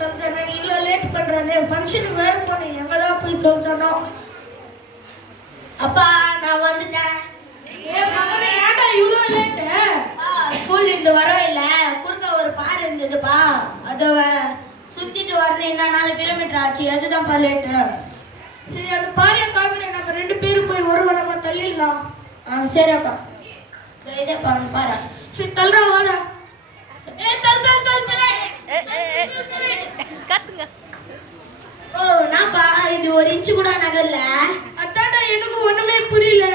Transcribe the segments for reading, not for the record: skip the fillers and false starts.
தொலைச்சானே இவ்வளோ லேட் பண்ணுறானே ஃபங்க்ஷனுக்கு வேறு போனேன் எங்கே தான் போய் தொலைச்சானோ. அப்பா நான் வந்துட்டேன். ஏன் மகனே ஏன்டா இவ்வளோ லேட்டு? ஸ்கூல்ல இருந்து வரவே இல்லை. குறுக்க ஒரு பாறை இருந்ததுப்பா, அதை சுத்திட்டு வரணும். என்ன 4 கிலோமீட்டர் ஆச்சு, அதுதான்ப்பா லேட்டு. சரி அந்த பாறையை காமிக்கிறேன், நம்ம 2 பேரும் போய் ஒரு வரமா தள்ளிடலாம். சரிப்பா, இதேப்பா பாரு. சரி தள்ளுறா வாடா. ஓ என்னப்பா இது 1 இன்ச்சு கூட நகரல. அதான்டா எனக்கு ஒண்ணுமே புரியல.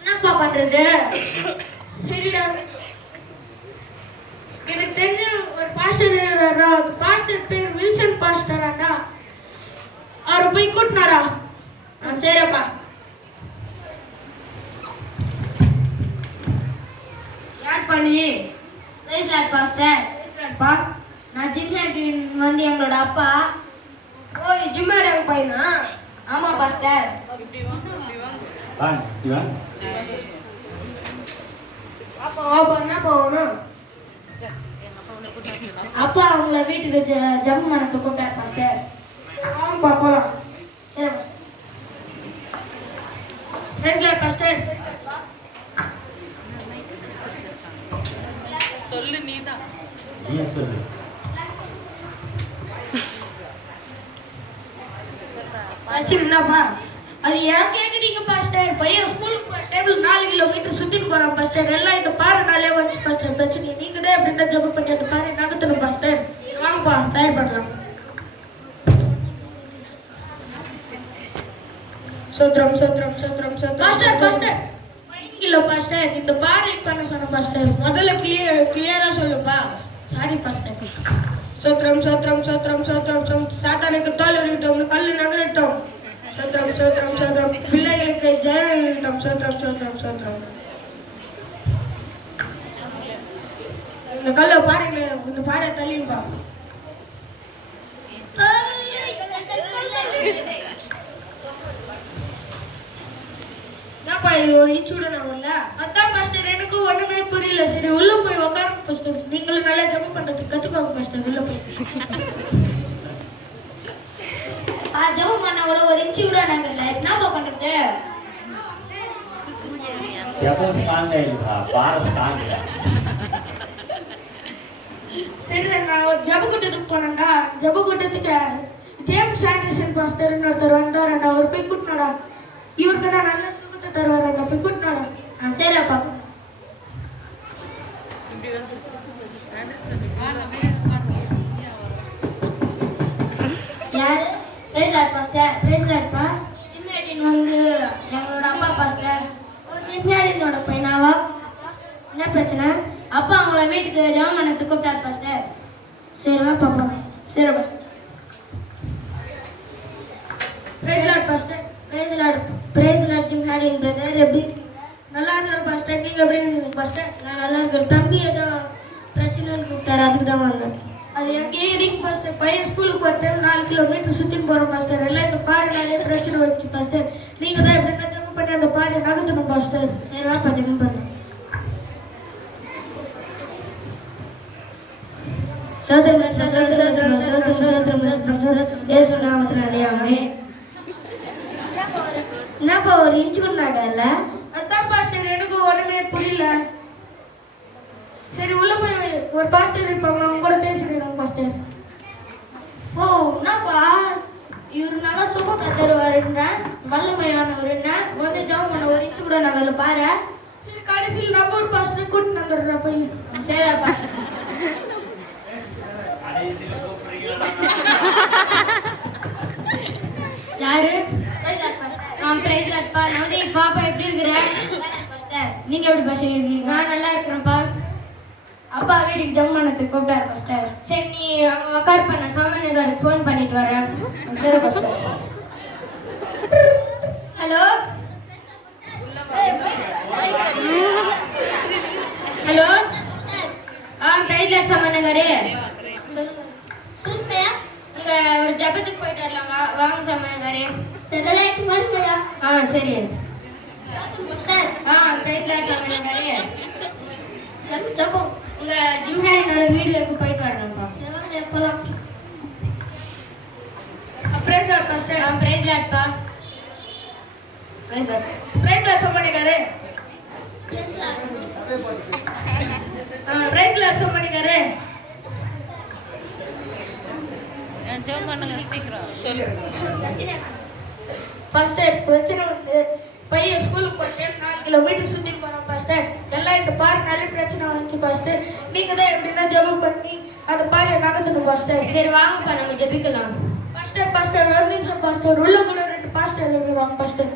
என்னப்பா பண்றது? சரிடா, எனக்கு தெரிஞ்ச ஒரு பாஸ்டர் பாஸ்டர் பேர் வில்சன் பாஸ்டராடா, அவரை போய் கூட்டினாரா. சரிப்பா. யார் பண்ணி? Praise lord pastor. பா நான் ஜிம் வந்து எங்களோட அப்பா. ஓ நீ ஜிம்மாடாங்க பையனா? ஆமா பாஸ்டர். அப்பா என்ன போகணும்? அப்பா அவங்கள வீட்டுக்கு ஜம் பண்ணத்து கூப்பிட்டார் பாஸ்டர். ஆமாப்பா போலாம். சரி பாஸ்டர். Praise lord pastor. சொல்லு நீதான். சொல்லு. என்னப்பா அது ஏன் கேக்குறீங்க பாஸ்டர்? பையன் ஸ்கூலுக்கு டேபிள் 4 கிலோமீட்டர் சுத்திட்டு போறான் பாஸ்டர். எல்லாம் இந்த பாறைனாலே வந்து பாஸ்டர் பிரச்சனை. நீங்க தான் எப்படின்னா ஜப் பண்ணி அந்த பாறை நகர்த்தணும் பாஸ்டர். வாங்கப்பா தயார் பண்ணலாம். சோத்ரம் சோத்ரம் சோத்ரம் சோத்ரம் பாஸ்டர் பாஸ்டர் 5 கிலோ பாஸ்டர். இந்த பாறை பண்ண சொன்ன பாஸ்டர். முதல்ல கிளியரா சொல்லுப்பா. Sorry pastor. சோத்ரம் சோத்ரம் சோத்ரம் சோத்ரம் சாத்தானுக்கு தோல் இருக்கட்டும், கல்லு நகரட்டும். சோத்ரம் சோத்ரம் சோத்ரம் பிள்ளைகளுக்கு ஜெயம் இருக்கட்டும். சோத்ரம் சோத்ரம் சோத்ரம். இந்த கல்ல பாறையில இந்த பாறை தள்ளிப்பா. என்னப்பா இது 1 இன்ச்சு கூட நான் வரல? அதான் பாஸ்டர் எனக்கு ஒண்ணுமே புரியல. சரி உள்ள போய் உட்காருங்க பாஸ்டர். நீங்களும் நல்லா ஜெபம் பண்றதுக்கு கத்துக்கோங்க பாஸ்டர். உள்ள போய் ஜெபம் பண்ண கூட 1 இன்ச்சு கூட நகரல. என்னப்பா பண்றது? சரி நான் ஒரு ஜப கூட்டத்துக்கு போனேன்டா. ஜப கூட்டத்துக்கு ஜேம்ஸ் ஆண்டர்சன் பாஸ்டர்னு ஒருத்தர் வந்தாரா, அவர் போய் கூட்டினாடா. இவருக்கு நான் நல்ல சுகத்தை தருவாரா, போய் கூட்டினாடா. சரிப்பா. யாரு? Praise lord pastor. பிரைஸ் லார்ட்ப்பா. ஜிம்மாடின் வந்து எங்களோட அப்பா பாஸ்டர். ஜிம்மாடினோட பையனாவா? என்ன பிரச்சனை? அப்பா அவங்கள வீட்டுக்கு ஜெபம் பண்ணத்துக்கு கூப்பிட்டார் பாஸ்டர். சரி வா பாப்போம். சரி pastor. Praise lord pastor. Praise lord. Praise lord ஜிம்மாடின் பிரதர். எப்படி நல்லா இருக்கிற பாஸ்டர். நீங்க எப்படி இருக்கீங்க பாஸ்டர்? நான் நல்லா இருக்கிறேன். தம்பி ஏதோ பிரச்சனைன்னு கூப்பிட்டாரு, அதுக்கு தான் வந்தேன். அது எங்கேயே இருக்கு பாஸ்டர். பையன் ஸ்கூலுக்கு போட்டு 4 கிலோமீட்டர் சுத்தின்னு போறோம் பாஸ்டர். எல்லாம் இந்த பாறை நிறைய பிரச்சனை வச்சு பாஸ்டர். நீங்க தான் எப்படி ஜெபம் பண்ணி அந்த பாறையை நகர்த்தணும் பாஸ்டர். சரி வாப்பா ஜெபம் பண்ணு. சோதரம் சோதரம் சோதரம் சோதரம் சோதரம் சோதரம் இயேசு நாமத்தினாலே ஆமென். என்னப்பா 1 இன்ச்சு கூட நகரல? அதான் பாஸ்டர் எனக்கு ஒண்ணுமே புரியல. சரி உள்ள போய் ஒரு பாஸ்டர் இருப்பாங்க, அவங்க கூட பேசிக்கிறோம் பாஸ்டர். ஓ என்னப்பா இவரு நல்லா சுகத்தை தருவாருன்றான், வல்லமையானவருன்னா வந்து ஜெபம் பண்ண 1 இன்ச்சு கூட நகரல பாரு. சரி கடைசியில் நம்ம ஒரு பாஸ்டர் கூட்டிட்டு வந்துடுறா போய். சரிப்பா. யாரு? பிரைஸ் லார்ட்ப்பா. நவதி பாப்பா எப்படி இருக்கிற? பாஸ்டர் நீங்க எப்படி பாஸ்டர் இருக்கீங்க? நான் நல்லா இருக்கிறேன்ப்பா. அப்பா வீட்டுக்கு ஜெபம் பண்ணத்துக்கு கூப்பிட்டாரு பாஸ்டர். சரி நீ அங்க உட்கார் பண்ண சாமானியருக்கு ஃபோன் பண்ணிட்டு வரேன். சரி pastor. Hello hello praise lord சாமானியரே. சொல்லுங்க. இங்க ஒரு ஜெபத்துக்கு போயிட்டு வரலாம். வாங்க சாமானியரே. சரி ரைட் வருங்கயா. சரி பாஸ்டர். Praise lord சாமானியரே. ஜெபம் உங்க ஜிம்ஹாரினோட வீடுக்கு போயிட்டு வரணும்ப்பா. சரி எப்பலாம் பாஸ்டர் பிரைஸ் லாட்பா பிரைஸ் லாட் சம்பனிக்காரே பிரைஸ் லாட் சம்பனிக்காரே ஜெபம் பண்ணுங்க சீக்கிரம் சொல்லு. பாஸ்டர் பிரச்சனை வந்து பையன் ஸ்கூலுக்கு போயிட்டு 4 கிலோமீட்டர் சுற்றி போகிறான் பாஸ்டர். எல்லாம் இந்த பாருனாலே பிரச்சனை வந்துச்சு பாஸ்டர். நீங்கள் தான் எப்படின்னா ஜெபம் பண்ணி அந்த பாறையை நகர்த்தணும் பாஸ்டர். சரி வாங்கப்பா நம்ம ஜெபிக்கலாம். பாஸ்டர் ஒரு நிமிஷம் பாஸ்டர். உள்ள கூட 2 பாஸ்டர் இருக்கிறாங்க பாஸ்டர்.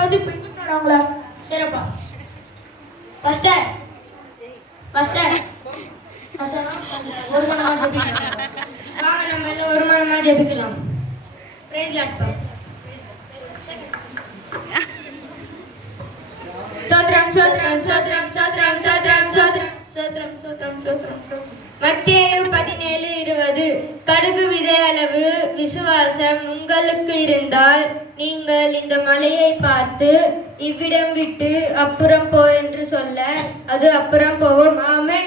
வந்து இப்போ இங்கிட்டாங்களா? சரிப்பா பாஸ்டர் பாஸ்டர் ஒரு மனமா ஜெபிக்கலாம். வாங்க நம்ம எல்லாம் ஒரு மனமா ஜெபிக்கலாம். பிரைஸ் லாட்பா. சோத்ரம் சோத்ரம் சோத்ரம் சோத்ரம் சோத்ரம் சோத்ரம் சோத்ரம் சோத்ரம் சோத்ரம் சோத்ரம். மத்தேயு 17:20 கடுகு விதை அளவு விசுவாசம் உங்களுக்கு இருந்தால் நீங்கள் இந்த மலையை பார்த்து இவ்விடம் விட்டு அப்புறம் போ என்று சொல்ல அது அப்புறம் போகும். ஆமென்.